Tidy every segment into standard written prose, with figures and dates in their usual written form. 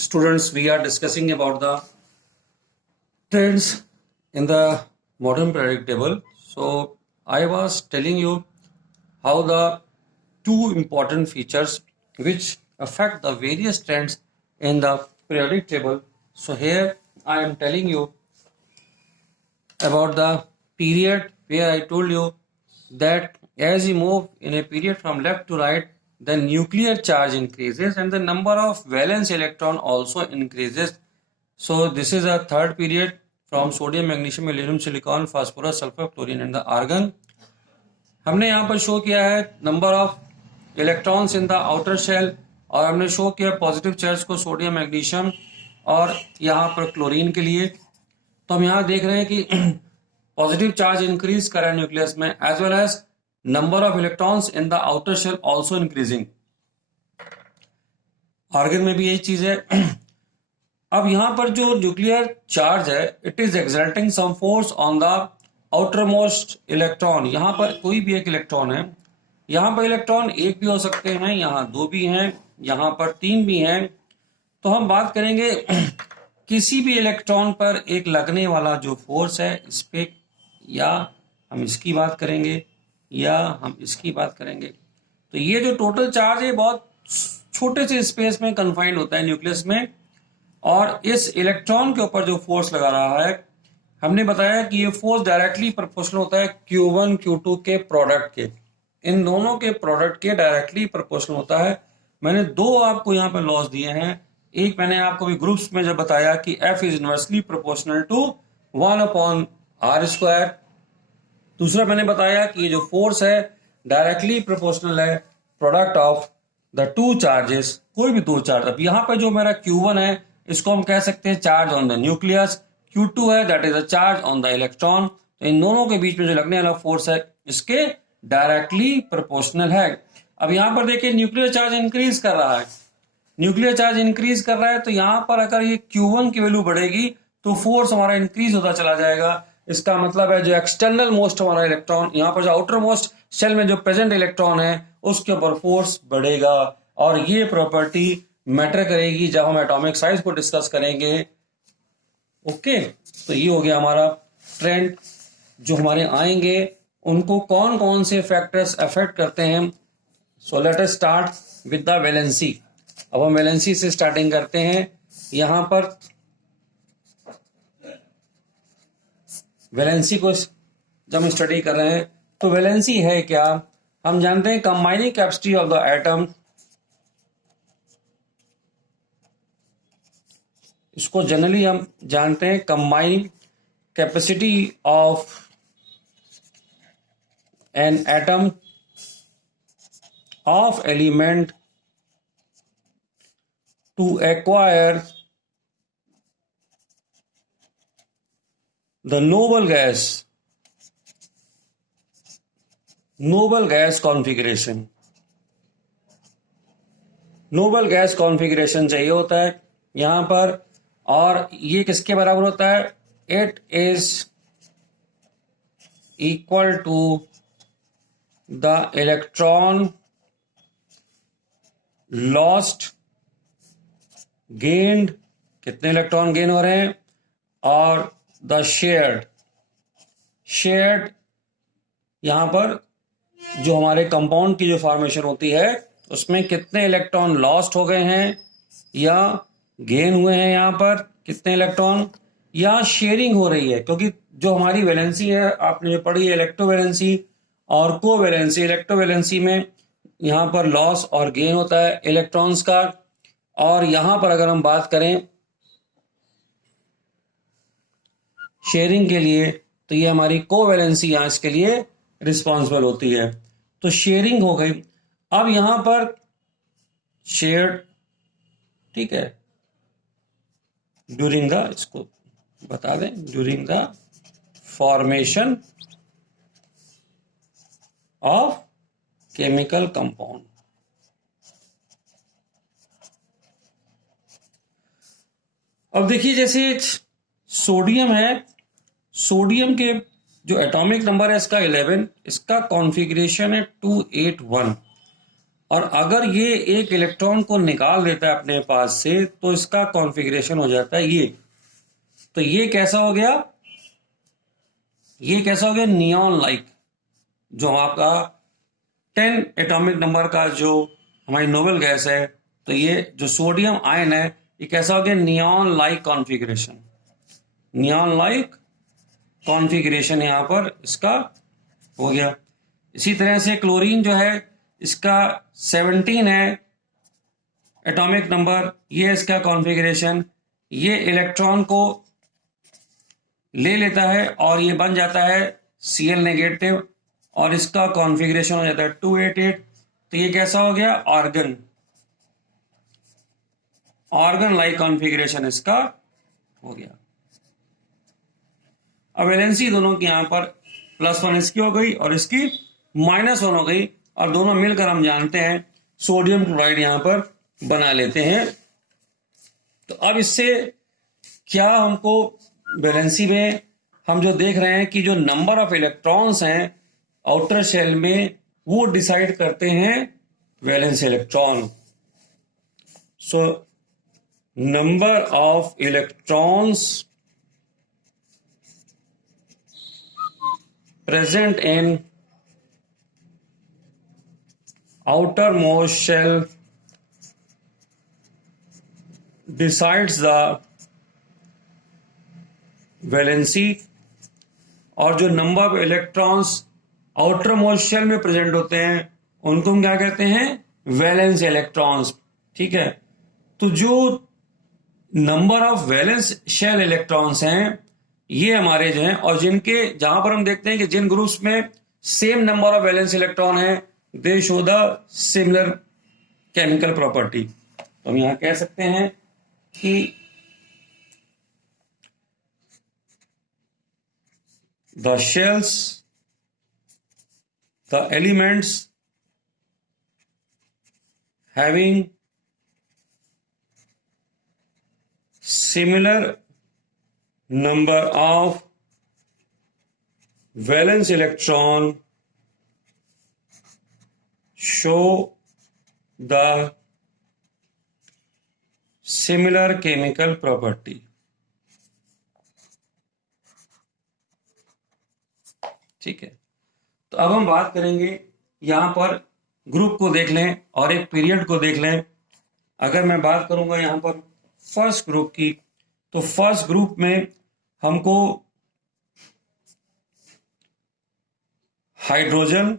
students, we are discussing about the trends in the modern periodic table. So I was telling you how the two important features which affect the various trends in the periodic table. So here I am telling you about the period where I told you that as you move in a period from left to right, the nuclear charge increases and the number of valence electron also increases. So this is a third period from sodium, magnesium, aluminum, silicon, phosphorus, sulfur, chlorine and the argon. हमने यहाँ पर show किया है number of electrons in the outer shell और हमने show किया positive charge को sodium, magnesium और यहाँ पर क्लोरीन के लिए. तो हम यहाँ देख रहे हैं कि पॉजिटिव चार्ज इंक्रीज कर रहा है न्यूक्लियस में as well as number of electrons in the outer shell also increasing. Argon में भी यही चीज है. अब यहाँ पर जो न्यूक्लियर चार्ज है it is exerting some force on the outermost electron. यहाँ पर कोई भी एक इलेक्ट्रॉन है, यहाँ पर इलेक्ट्रॉन एक भी हो सकते हैं, यहाँ दो भी हैं, यहाँ पर तीन भी हैं. तो हम बात करेंगे किसी भी इलेक्ट्रॉन पर एक लगने वाला जो फोर्स है इस पे, या हम इसकी बात करेंगे या हम इसकी बात करेंगे. तो ये जो टोटल चार्ज है बहुत छोटे से स्पेस में कन्फाइंड होता है न्यूक्लियस में, और इस इलेक्ट्रॉन के ऊपर जो फोर्स लगा रहा है हमने बताया कि ये फोर्स डायरेक्टली प्रोपोर्शनल होता है Q1 Q2 के प्रोडक्ट के. इन दोनों के प्रोडक्ट के डायरेक्टली प्रोपोर्शनल होता है. मैंने दो आपको यहाँ पे लॉस दिए हैं. एक मैंने आपको भी ग्रुप्स में जब बताया कि F is inversely proportional to 1/r². दूसरा मैंने बताया कि ये जो फोर्स है डायरेक्टली प्रोपोर्शनल है product of the two charges, कोई भी दो चार्ज. अब यहाँ पर जो मेरा Q1 है इसको हम कह सकते हैं charge on the nucleus, Q2 है that is a charge on the electron. तो इन दोनों के बीच में जो लगने वाला फोर्स है इसके डायरेक्टली प्रोपोर्शनल है. अब यहाँ पर देखिए न्यूक्लियर चार्ज इंक्रीज कर रहा है, न्यूक्लियर चार्ज इंक्रीज कर रहा है. तो यहाँ पर अगर ये Q1 की वैल्यू बढ़ेगी तो फोर्स हमारा इंक्रीज होता चला जाएगा. इसका मतलब है जो एक्सटर्नल मोस्ट हमारा इलेक्ट्रॉन, यहाँ पर जो आउटर मोस्ट शेल में जो प्रेजेंट इलेक्ट्रॉन है उसके ऊपर फोर्स बढ़ेगा. और ये प्रॉपर्टी मैटर करेगी जब हम एटॉमिक साइज को डिस्कस करेंगे. ओके, तो ये हो गया हमारा ट्रेंड. जो हमारे आएंगे उनको कौन कौन से फैक्टर्स अफेक्ट करते हैं. So let us start with the valency. अब हम वैलेंसी से स्टार्टिंग करते हैं. यहां पर वैलेंसी को जब हम स्टडी कर रहे हैं तो वैलेंसी है क्या. हम जानते हैं combining capacity of the atom, इसको जनरली हम जानते हैं combining capacity of an atom of element to acquire the noble gas configuration. Noble gas configuration चाहिए होता है यहां पर, और ये किसके बराबर होता है. It is equal to the electron lost gained, कितने इलेक्ट्रॉन गेन हो रहे हैं, और द शेयर्ड यहां पर जो हमारे कंपाउंड की जो फॉर्मेशन होती है उसमें कितने इलेक्ट्रॉन लॉस्ट हो गए हैं या गेन हुए हैं, यहाँ पर कितने इलेक्ट्रॉन, या शेयरिंग हो रही है. क्योंकि जो हमारी वैलेंसी है आपने जो पढ़ी है इलेक्ट्रोवैलेंसी और कोवैलेंसी. इलेक्ट्रोवैलेंसी में यहाँ पर लॉस और गेन होता है इलेक्ट्रॉन्स का, और यहां पर अगर हम बात करें शेयरिंग के लिए तो ये हमारी कोवैलेंसी यहाँ इसके लिए रिस्पॉन्सिबल होती है. तो शेयरिंग हो गई. अब यहां पर शेयर्ड, ठीक है, ड्यूरिंग द, इसको बता दें, during the formation of chemical compound. अब देखिए जैसे सोडियम है, सोडियम के जो एटॉमिक नंबर है इसका 11, इसका कॉन्फ़िगरेशन है 281. और अगर ये एक इलेक्ट्रॉन को निकाल देता है अपने पास से तो इसका कॉन्फ़िगरेशन हो जाता है ये। तो ये कैसा हो गया, ये कैसा हो गया, नियॉन लाइक। जो आपका 10 एटॉमिक नंबर का जो हमारी नोबेल गैस है, तो ये जो सोडियम आयन है ये कैसा हो गया, neon like configuration. Neon like configuration यहां पर इसका हो गया। इसी तरह से क्लोरीन जो है इसका 17 है एटॉमिक नंबर, ये इसका कॉन्फ़िगरेशन। ये इलेक्ट्रॉन को ले लेता है और ये बन जाता है Cl नेगेटिव और इसका कॉन्फ़िगरेशन हो जाता है 288। तो ये कैसा हो गया, ऑर्गन, ऑर्गन लाइक कॉन्फ़िगरेशन इसका हो गया। अब वैलेंसी दोनों की यहां पर +1 इसकी हो गई और इसकी -1 हो गई, और दोनों मिलकर हम जानते हैं सोडियम क्लोराइड यहां पर बना लेते हैं। तो अब इससे क्या हमको वैलेंसी में हम जो देख रहे हैं कि जो नंबर ऑफ इलेक्ट्रॉन्स हैं आउटर शेल में वो डिसाइड करते हैं valence electron. So number of electrons present in outermost shell decides the valency, और जो number of electrons outermost shell में प्रेजेंट होते हैं उनको हम क्या कहते हैं, वैलेंस इलेक्ट्रॉन्स। ठीक है, तो जो number of valence shell electrons हैं ये हमारे जो हैं, और जिनके जहां पर हम देखते हैं कि जिन ग्रुप्स में same number of valence electron है they show the similar chemical property. तो हम यहां कह सकते हैं कि the shells, the elements having similar number of valence electron show the similar chemical property। ठीक है, तो अब हम बात करेंगे यहां पर ग्रुप को देख लें और एक पीरियड को देख लें। अगर मैं बात करूंगा यहां पर फर्स्ट ग्रुप की, तो फर्स्ट ग्रुप में हमको हाइड्रोजन,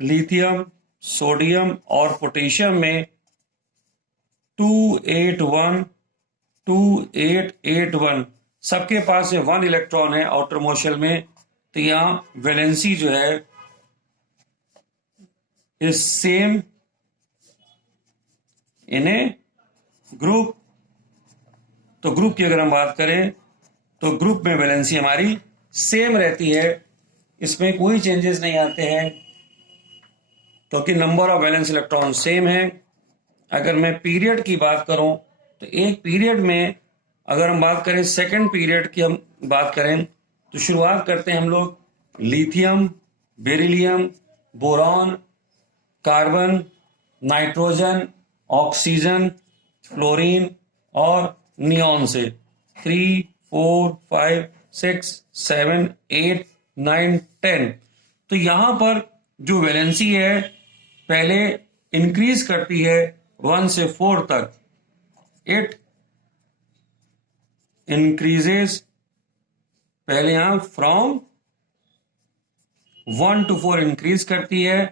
लिथियम, सोडियम और पोटेशियम में 281 2881 सबके पास 1 इलेक्ट्रॉन है आउटर मोस्ट शेल में। तो यहां वैलेंसी जो है is same in A group. तो ग्रुप की अगर हम बात करें तो ग्रुप में वैलेंसी हमारी सेम रहती है, इसमें कोई चेंजेस नहीं आते हैं क्योंकि number of valence electron same है। अगर मैं पीरियड की बात करूं तो एक पीरियड में अगर हम बात करें सेकंड पीरियड की हम बात करें तो शुरुआत करते हैं हम लोग lithium, beryllium, boron, carbon, nitrogen, oxygen, fluorine और नियॉन से। 3, 4, 5, 6, 7, 8, 9, 10। तो यहां पर जो वैलेंसी है पहले इंक्रीज करती है 1 से 4 तक। इट इंक्रीजेस पहले यहां फ्रॉम 1 to 4 इंक्रीज करती है,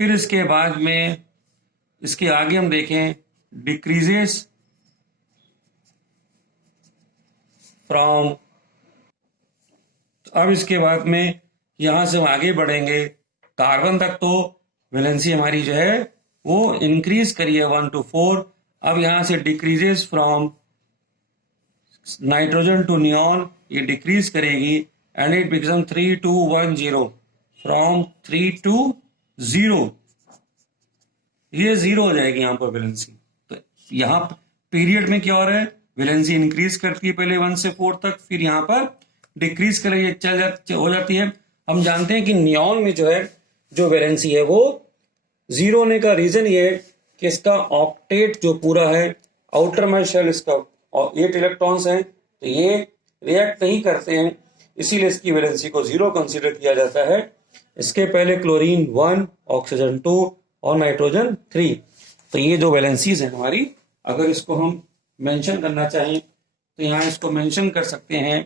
फिर इसके बाद में इसके आगे हम देखें डिक्रीजेस फ्रॉम। अब इसके बाद में यहां से हम आगे बढ़ेंगे कार्बन तक, तो वैलेंसी हमारी जो है वो इंक्रीज करी है 1 to 4। अब यहां से decreases from nitrogen to neon, ये डिक्रीज करेगी and it become 3 to 1 0, from 3 to 0, ये 0 हो जाएगी यहां पर वैलेंसी। तो यहां पीरियड में क्या हो रहा है, वैलेंसी इंक्रीज करती है पहले 1 से 4 तक, फिर यहां पर डिक्रीज हो जाती है। हम जानते हैं कि नियॉन में जो है जो वैलेंसी है वो जीरो होने का रीजन ये है कि इसका ऑक्टेट जो पूरा है, आउटर में शेल इसका 8 इलेक्ट्रॉन्स हैं, तो ये रिएक्ट नहीं करते हैं, इसीलिए इसकी वैलेंसी को जीरो कंसीडर किया जाता है। इसके पहले क्लोरीन 1, ऑक्सीजन 2 और नाइट्रोजन 3। तो ये जो वैलेंसीज है हमारी, अगर इसको हम मेंशन करना चाहें तो यहाँ इसको मेंशन कर सकते हैं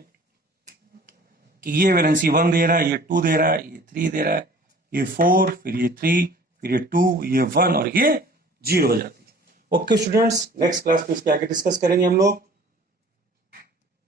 कि ये वैलेंसी 1 दे रहा है, ये 2 दे रहा है, ये 3 दे रहा है, ये 4, फिर ये 3, फिर ये 2, ये 1 और ये 0 हो जाती है। ओके स्टूडेंट्स, नेक्स्ट क्लास में इसके आगे डिस्कस करेंगे हम लोग।